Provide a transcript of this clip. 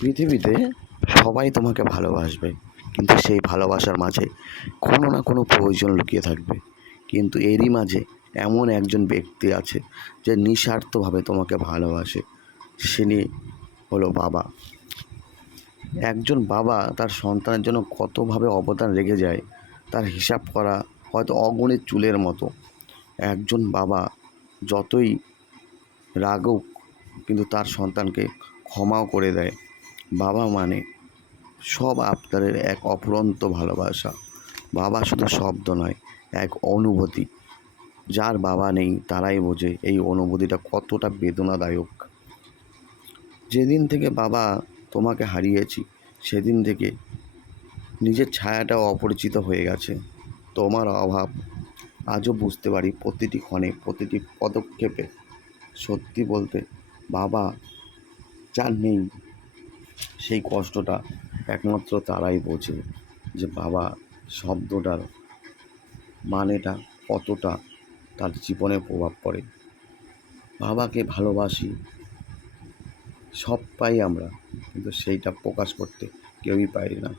পৃথিবীতে সবাই তোমাকে ভালোবাসবে, কিন্তু সেই ভালোবাসার মাঝে কোনো না কোনো প্রয়োজন লুকিয়ে থাকবে। কিন্তু এরই মাঝে এমন একজন ব্যক্তি আছে যে নিঃস্বার্থভাবে তোমাকে ভালোবাসে, তিনি হলো বাবা। একজন বাবা তার সন্তানের জন্য কতভাবে অবদান রেখে যায় তার হিসাব করা হয়তো অগণিত চুলের মতো। একজন বাবা যতই রাগুক কিন্তু তার সন্তানকে ক্ষমাও করে দেয়। বাবা মানে সব আবদারের এক অফুরন্ত ভালোবাসা। বাবা শুধু শব্দ নয়, এক অনুভূতি। যার বাবা নেই তারাই বোঝে এই অনুভূতিটা কতটা বেদনাদায়ক। যেদিন থেকে বাবা তোমাকে হারিয়েছি সেদিন থেকে নিজের ছায়াটাও অপরিচিত হয়ে গেছে। তোমার অভাব আজও বুঝতে পারি প্রতিটি ক্ষণে, প্রতিটি পদক্ষেপে। সত্যি বলতে বাবা যার নেই সেই কষ্টটা একমাত্র তারাই বোঝে যে বাবা শব্দটার মানেটা কতটা তার জীবনে প্রভাব পড়ে। বাবাকে ভালোবাসি, সব পাই আমরা, কিন্তু সেইটা প্রকাশ করতে কেউই পারি না।